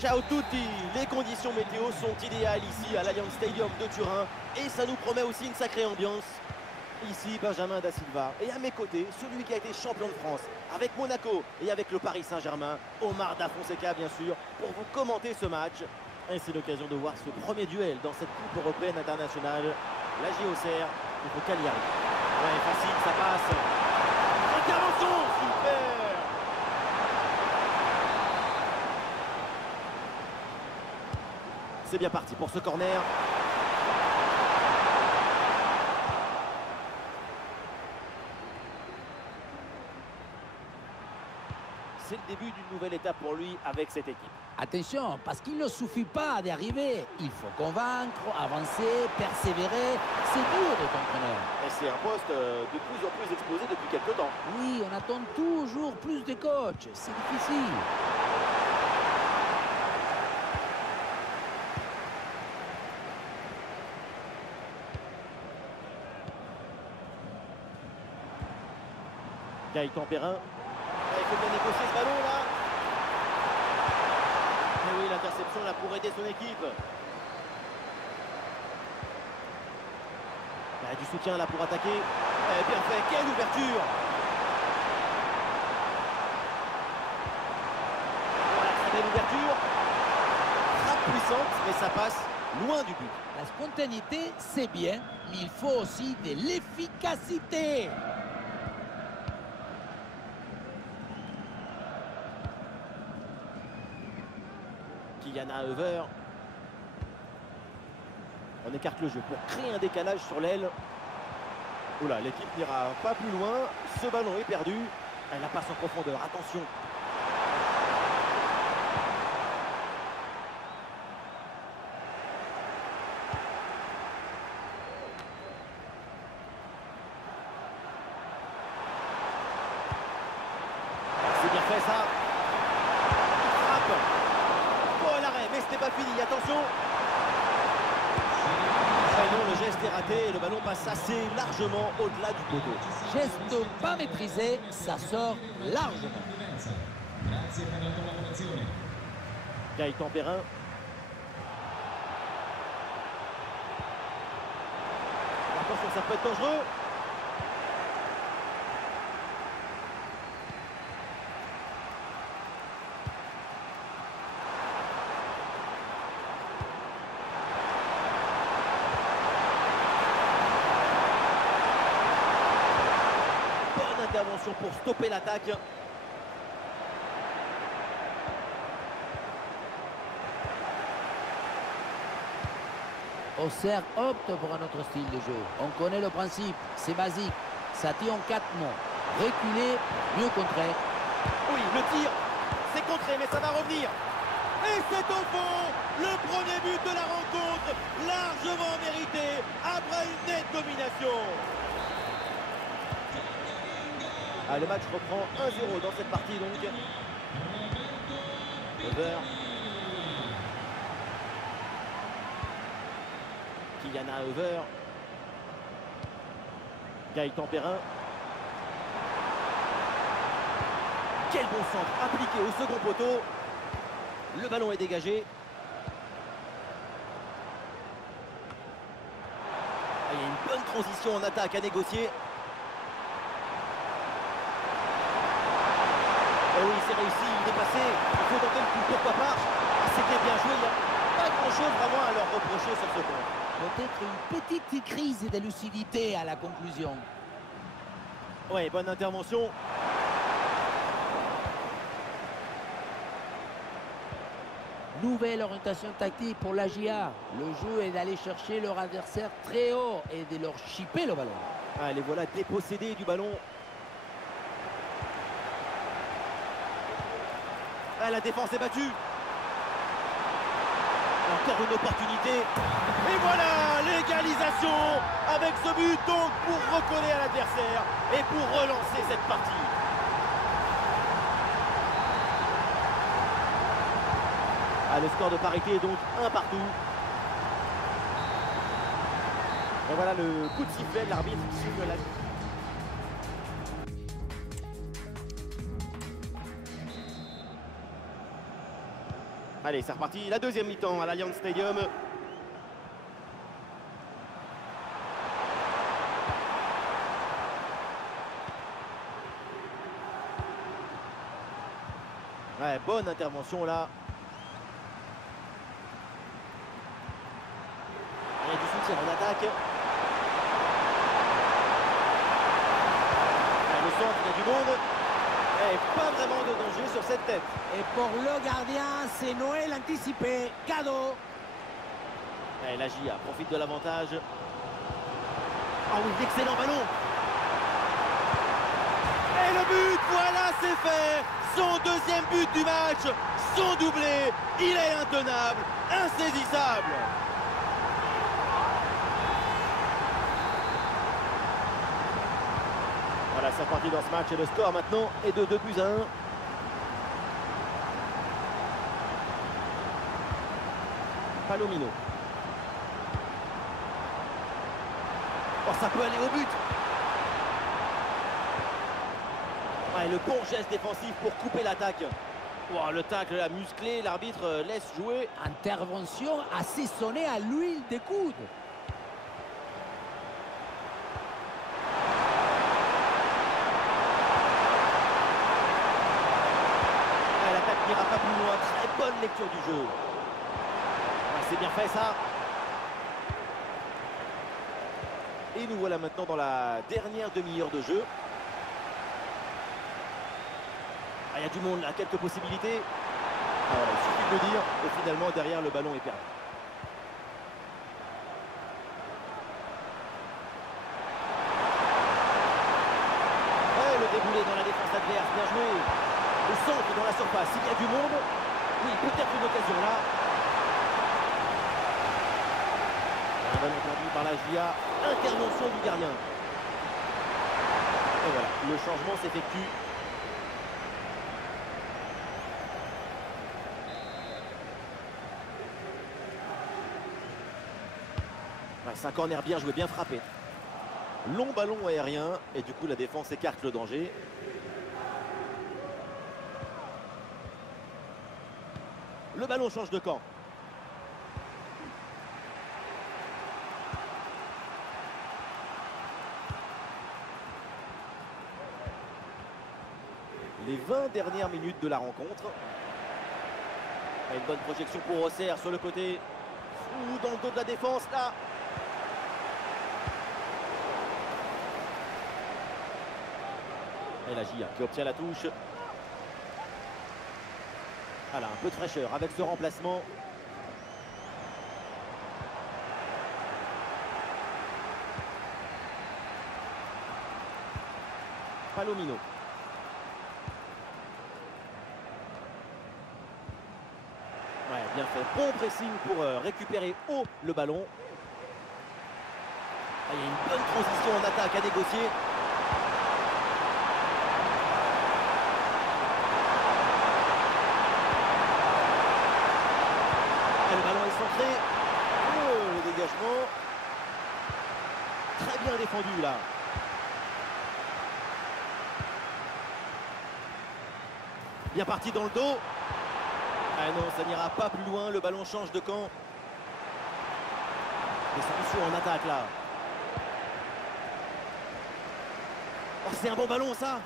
Ciao tutti, les conditions météo sont idéales ici à l'Allianz Stadium de Turin et ça nous promet aussi une sacrée ambiance. Ici Benjamin Da Silva et à mes côtés, celui qui a été champion de France avec Monaco et avec le Paris Saint-Germain, Omar Da Fonseca bien sûr, pour vous commenter ce match. Et c'est l'occasion de voir ce premier duel dans cette Coupe européenne internationale. La JOCR, il faut qu'elle y arrive. Ouais, facile, ça passe. Intervention, super! C'est bien parti pour ce corner. C'est le début d'une nouvelle étape pour lui avec cette équipe. Attention, parce qu'il ne suffit pas d'arriver. Il faut convaincre, avancer, persévérer. C'est dur d'être entraîneur. Et c'est un poste de plus en plus exposé depuis quelques temps. Oui, on attend toujours plus de coachs. C'est difficile. Gaëtan Perrin. Il faut bien négocier ce ballon là. Et oui, l'interception là pour aider son équipe. Il y a du soutien là pour attaquer. Bien fait, quelle ouverture! Voilà, très belle ouverture. Frappe puissante, mais ça passe loin du but. La spontanéité, c'est bien, mais il faut aussi de l'efficacité. Kylian Heuver. On écarte le jeu pour créer un décalage sur l'aile. Oula, l'équipe n'ira pas plus loin. Ce ballon est perdu. Elle la passe en profondeur. Attention. C'est bien fait ça. Frappe. Oh l'arrêt, mais ce n'est pas fini. Attention. Non, le geste est raté et le ballon passe assez largement au-delà du poteau. Geste pas maîtrisé, ça sort largement. Gaëtan Perrin. Attention, ça peut être dangereux. Intervention pour stopper l'attaque. Auxerre opte pour un autre style de jeu. On connaît le principe, c'est basique. Ça tire en 4 mots. Reculer, mieux contrer. Oui, le tir, c'est contré, mais ça va revenir. Et c'est au fond, le premier but de la rencontre, largement mérité, après une nette domination. Ah, le match reprend 1-0 dans cette partie donc. Heuver. Kylian Heuver. Gaëtan Perrin. Quel bon centre appliqué au second poteau. Le ballon est dégagé. Ah, il y a une bonne transition en attaque à négocier. Oh oui, c'est réussi, il est passé. Il faut tenter le coup, pourquoi pas. Ah, c'était bien joué, il n'y a pas grand-chose vraiment à leur reprocher sur ce point. Peut-être une petite crise de lucidité à la conclusion. Oui, bonne intervention. Nouvelle orientation tactique pour la GIA. Le jeu est d'aller chercher leur adversaire très haut et de leur chipper le ballon. Allez, voilà, dépossédé du ballon. Ah, la défense est battue. Encore une opportunité. Et voilà, l'égalisation avec ce but donc pour recoller à l'adversaire et pour relancer cette partie. Ah, le score de parité est donc 1 partout. Et voilà le coup de sifflet de l'arbitre qui siffle la... Allez, c'est reparti, la deuxième mi-temps à l'Allianz Stadium. Ouais, bonne intervention là. Il y a du soutien en attaque. Ouais, le centre, il y a du monde. Et pas vraiment de danger sur cette tête. Et pour le gardien, c'est Noël anticipé. Cadeau. Et la GIA profite de l'avantage. Ah oui, excellent ballon. Et le but, voilà, c'est fait. Son deuxième but du match, son doublé. Il est intenable, insaisissable. Voilà, c'est reparti dans ce match et le score maintenant est de 2-1. Palomino. Oh, ça peut aller au but. Ouais, le bon geste défensif pour couper l'attaque. Oh, le tacle a musclé, l'arbitre laisse jouer. Intervention assaisonnée à l'huile des coudes. L'attaque n'ira pas plus loin. Très bonne lecture du jeu. Ouais, c'est bien fait ça. Et nous voilà maintenant dans la dernière demi-heure de jeu. Ah, il y a du monde là, quelques possibilités. Ah, voilà, il suffit de le dire. Et finalement, derrière, le ballon est perdu. Ouais, le déboulé dans la défense adverse, bien joué. Le centre dans la surface, il y a du monde. Oui, peut-être une occasion là. Un ballon perdu par la GIA. Intervention du gardien. Et voilà, le changement s'effectue. Ouais, c'est un corner bien joué, bien frappé. Long ballon aérien et du coup la défense écarte le danger. Le ballon change de camp. Les 20 dernières minutes de la rencontre. Et une bonne projection pour Auxerre sur le côté. Ou dans le dos de la défense là. Et la GIA qui obtient la touche. Voilà, un peu de fraîcheur avec ce remplacement. Palomino. Ouais, bien fait. Bon pressing pour récupérer haut le ballon. Ah, il y a une bonne transition en attaque à négocier. Et le ballon est centré. Oh, le dégagement. Très bien défendu là. Bien parti dans le dos. Ah non, ça n'ira pas plus loin. Le ballon change de camp. Des solutions en attaque là. Oh, c'est un bon ballon ça.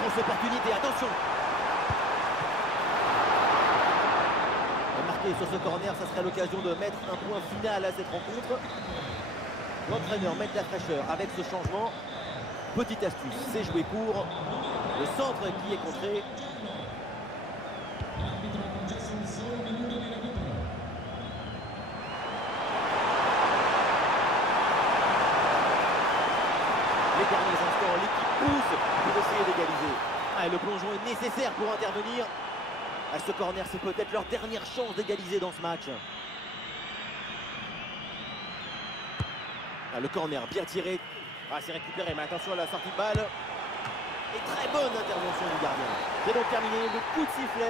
Grosse opportunité, attention. Marqué sur ce corner, ça serait l'occasion de mettre un point final à cette rencontre. L'entraîneur met de la fraîcheur avec ce changement. Petite astuce, c'est jouer court. Le centre qui est contré. Les derniers instants, l'équipe pousse pour essayer d'égaliser. Ah, le plongeon est nécessaire pour intervenir. Ah, ce corner, c'est peut-être leur dernière chance d'égaliser dans ce match. Ah, le corner bien tiré. Ah, c'est récupéré, mais attention à la sortie de balle. Et très bonne intervention du gardien. C'est donc terminé, le coup de sifflet.